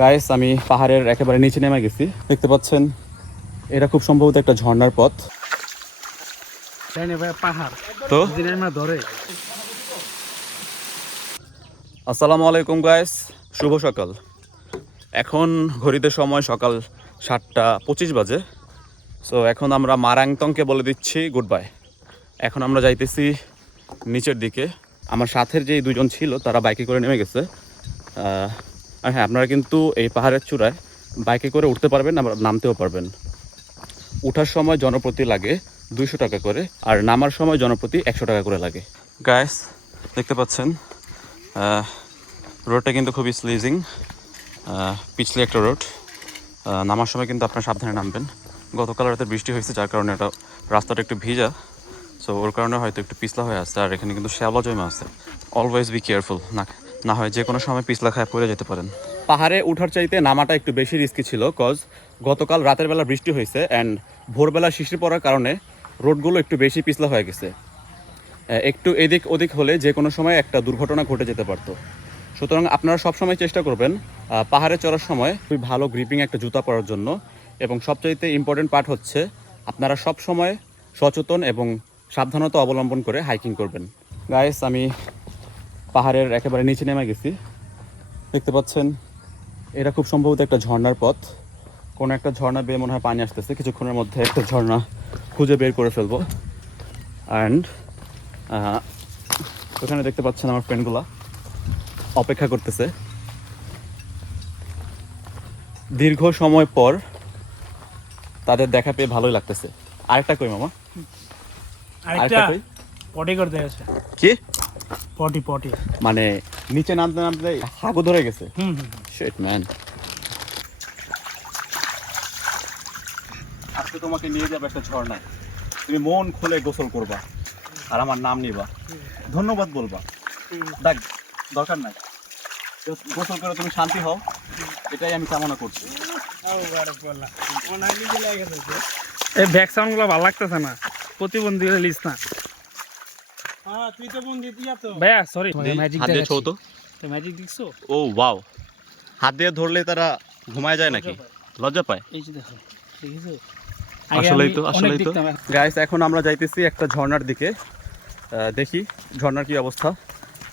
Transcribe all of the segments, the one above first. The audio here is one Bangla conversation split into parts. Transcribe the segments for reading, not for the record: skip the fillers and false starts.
গাইস, আমি পাহাড়ের একেবারে নিচে নেমে গেছি। দেখতে পাচ্ছেন এটা খুব সম্ভবত একটা ঝর্ণার পথ। পাহাড় তো ধরে। আসসালামু আলাইকুম গাইস, শুভ সকাল। এখন ঘড়িতে সময় সকাল 7:25 বাজে। সো এখন আমরা মারাংতংকে বলে দিচ্ছি গুড বাই। এখন আমরা যাইতেছি নিচের দিকে। আমার সাথের যেই দুজন ছিল তারা বাইকে করে নেমে গেছে। আর হ্যাঁ, আপনারা কিন্তু এই পাহাড়ের চূড়ায় বাইকে করে উঠতে পারবেন, আবার নামতেও পারবেন। ওঠার সময় জনপ্রতি লাগে 200 টাকা করে, আর নামার সময় জনপ্রতি 100 টাকা করে লাগে। গাইস, দেখতে পাচ্ছেন রোডটা কিন্তু খুবই স্লিজিং, পিছলি একটা রোড। নামার সময় কিন্তু আপনারা সাবধানে নামবেন। গতকাল রাতে বৃষ্টি হয়েছে, যার কারণে এটা রাস্তাটা একটু ভিজা। সো ওর কারণে হয়তো একটু পিছলা হয়ে আসছে, আর এখানে কিন্তু শ্যাওলা জমে আছে। অলওয়েজ বি কেয়ারফুল, না হয় যে কোনো সময় পিছলা খায় পড়ে যেতে পারেন। পাহাড়ে উঠার চাইতে নামাটা একটু বেশি রিস্কি ছিল, কজ গতকাল রাতের বেলা বৃষ্টি হয়েছে অ্যান্ড ভোরবেলা শিশির পড়ার কারণে রোডগুলো একটু বেশি পিছলা হয়ে গেছে। একটু এদিক ওদিক হলে যে কোনো সময় একটা দুর্ঘটনা ঘটে যেতে পারতো। সুতরাং আপনারা সবসময় চেষ্টা করবেন পাহাড়ে চড়ার সময় খুবই ভালো গ্রিপিং একটা জুতা পরার জন্য। এবং সবচাইতে ইম্পর্টেন্ট পার্ট হচ্ছে আপনারা সব সময় সচেতন এবং সাবধানতা অবলম্বন করে হাইকিং করবেন। গাইস, আমি পাহাড়ের একেবারে নিচে নেমে গেছি। দেখতে পাচ্ছেন এটা খুব সম্ভবত একটা ঝর্ণার পথ। কোনো একটা ঝর্ণা বেয়ে মনে হয় পানি আসতেছে। কিছুক্ষণের মধ্যে একটা ঝর্ণা খুঁজে বের করে ফেলবো। অ্যান্ড ওখানে দেখতে পাচ্ছেন আমার ফ্রেন্ডগুলা অপেক্ষা করতেছে। দীর্ঘ সময় পর তাদের দেখা পেয়ে ভালোই লাগতেছে। আরেকটা কই মামা, আরেকটা কই? পটি করতে গেছে। কি পটি মানে নিচে নামতে নামতে হাগু ধরে গেছে। Shit man. আজকে তোমাকে নিয়ে যাবো একটা ঝর্ণায়, তুমি মন খুলে গোসল করবা আর আমার নাম নিবা, ধন্যবাদ বলবা। দেখ, দরকার নাই, গোসল করে তুমি শান্তি হও, এটাই আমি কামনা করছি। এই ব্যাক সাউন্ড গুলো ভালো লাগতেছে না, প্রতিবন্ধী লিস না। তুই তো বন্ধু দিয়া তো ভাইয়া, সরি ম্যাজিক হাত দিয়ে ছো তো। তো ম্যাজিক দেখছো? ও ওয়াও, হাত দিয়ে ধরলে তারা ঘুমায় যায় নাকি? লজ্জা পায়? এই যে দেখো, দেখছো? আসলেই তো গাইস, এখন আমরা যাইতেছি একটা ঝর্ণার দিকে। দেখি ঝর্ণার কি অবস্থা।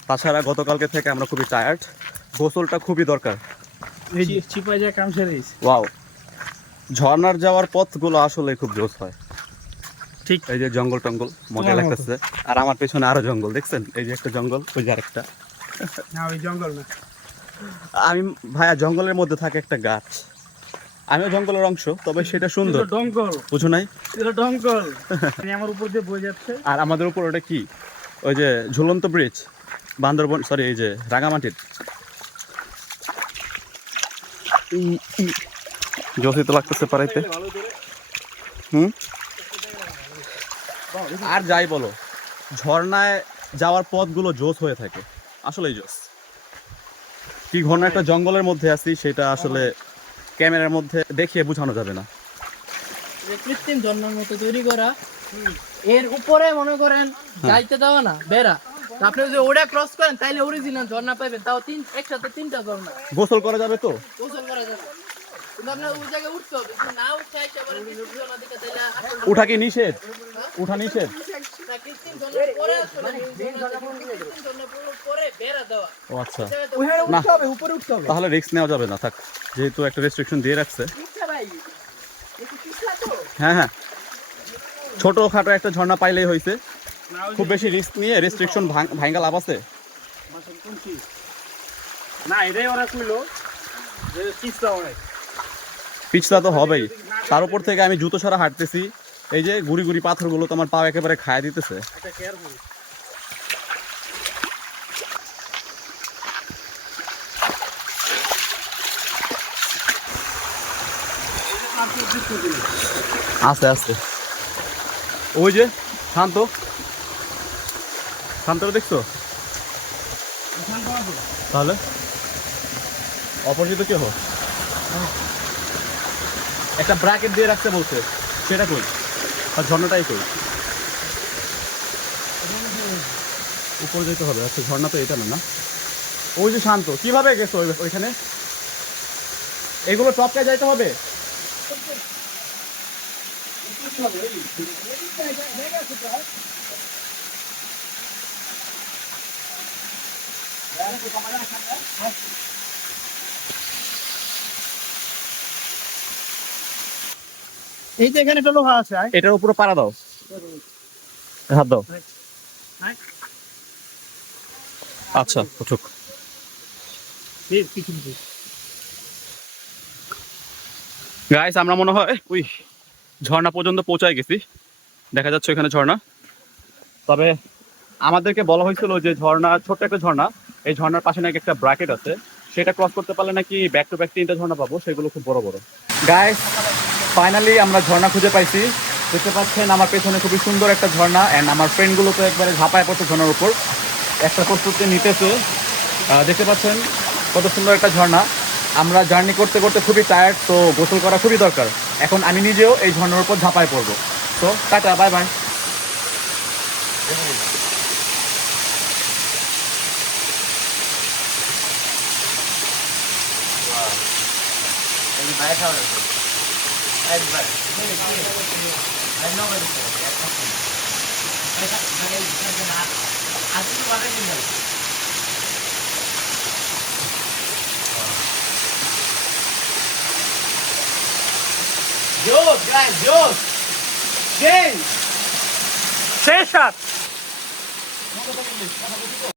তাছাড়া গতকালকে থেকে আমরা খুবই টায়ার্ড, গোসলটা খুবই দরকার। এই যে চিপাই যায় কাম সেরিস। ওয়াও, ঝর্ণার যাওয়ার পথগুলো আসলে খুব জোস হয়। ঠিক, এই যে জঙ্গল টঙ্গল মজা লাগতেছে। আর আমার পেছনে আরো জঙ্গল দেখছেন, এই যে একটা জঙ্গল, ওই যে আরেকটা। না ওই জঙ্গল না, আমি ভাইয়া জঙ্গলের মধ্যে থাকে একটা গাছ, আমিও জঙ্গলের অংশ, তবে সেটা সুন্দর। জঙ্গল বুঝো নাই? এটা জঙ্গল আমার উপর দিয়ে বয়ে যাচ্ছে। আর আমাদের উপর ওটা কি, ওই যে ঝুলন্ত ব্রিজ, বান্দরবন, সরি এই যে রাঙামাটির। জোসই তো লাগতেছে পারাইতে। আর যাই বলো, ঝর্ণায় যাওয়ার পথগুলো জোস হয়ে থাকে, আসলেই জোস। কি ঘন একটা জঙ্গলের মধ্যে আছি, সেটা আসলে ক্যামেরার মধ্যে দেখিয়ে বোঝানো যাবে না। কৃত্রিম ঝর্ণার মতো তৈরি করা, এর উপরে মনে করেন যাইতে দেওয়া না বেড়া। আপনি যদি ওটা ক্রস করেন তাইলে অরিজিনাল ঝর্ণা পাবেন, তাও একসাথে 3টা ঝর্ণা। গোসল করা যাবে তো? গোসল করা যাবে, কিন্তু আপনার ওই জায়গায় উঠতে হবে। যদি না উঠতে আসে আবার কৃত্রিম ঝর্ণা দিকে তাইলে উঠা কি নিষেধ? উঠা নিষেধ? না, কৃত্রিম ঝর্ণার পরে আসলে কৃত্রিম ঝর্ণার পরে বেড়া দেওয়া। ও আচ্ছা, না উপরে উঠতে হবে, তাহলে রিস্ক নেওয়া যাবে না, থাক, যেহেতু একটা রেস্ট্রিকশন দিয়ে রাখছে। ভাই একটু পিছলা তো। হ্যাঁ হ্যাঁ, ছোটখাটো একটা ঝর্ণা পাইলেই হয়েছে, খুব বেশি রিস্ক নিয়ে রেস্ট্রিকশন ভাঙ্গা লাভ আছে? না এটাই ওরা কইলো যে পিছলা অনেক। পিছলা তো হবেই, তার উপর থেকে আমি জুতো ছাড়া হাঁটতেছি, এই যে গুড়ি গুড়ি পাথরগুলো তো আমার পা একেবারে খায় দিতেছে। এটা কেয়ারফুল। আস্তে আস্তে, ওই যে শান্ত, শান্তটা দেখছো? তাহলে অপরিচিত কে হো? একটা ব্র্যাকেট দিয়ে রাখতে বলছে, সেটা কই? আর ঝর্ণাটাই কই? উপরে যেতে হবে। আচ্ছা, ঝর্ণা তো এটা না, না ওই যে শান্ত। কিভাবে গেছো ওইখানে? এগুলো টপকায় যাইতে হবে। এই যে এখানে একটা লোহা আছে এটার উপরে পাড়া দাও, হাত দাও। আচ্ছা উঠুক। গাইস আমরা মনে হয় ওই ঝর্ণা পর্যন্ত পৌঁছায় গেছি, দেখা যাচ্ছে ওখানে ঝর্ণা। তবে আমাদেরকে বলা হয়েছিল যে ঝর্ণা, ছোট্ট একটা ঝর্ণা, এই ঝর্ণার পাশে নাকি একটা ব্র্যাকেট আছে, সেটা ক্রস করতে পারলে নাকি ব্যাক টু ব্যাক 3টা ঝর্ণা পাবো, সেগুলো খুব বড় বড়। গাইস ফাইনালি আমরা ঝর্ণা খুঁজে পাইছি। দেখতে পাচ্ছেন আমার পেছনে খুবই সুন্দর একটা ঝর্ণা, অ্যান্ড আমার ফ্রেন্ডগুলো তো একবারে ঝাঁপায় পড়ছে ঝর্ণার উপর, একটা প্রস্তুতি নিতেছে। দেখতে পাচ্ছেন কত সুন্দর একটা ঝর্ণা। আমরা জার্নি করতে করতে খুবই টায়ার্ড, তো গোসল করা খুবই দরকার। এখন আমি নিজেও এই ঝর্ণার উপর ঝাঁপায় পড়বো। তো tata, bye bye. Josh, guys, Josh. James. শেষ সাত।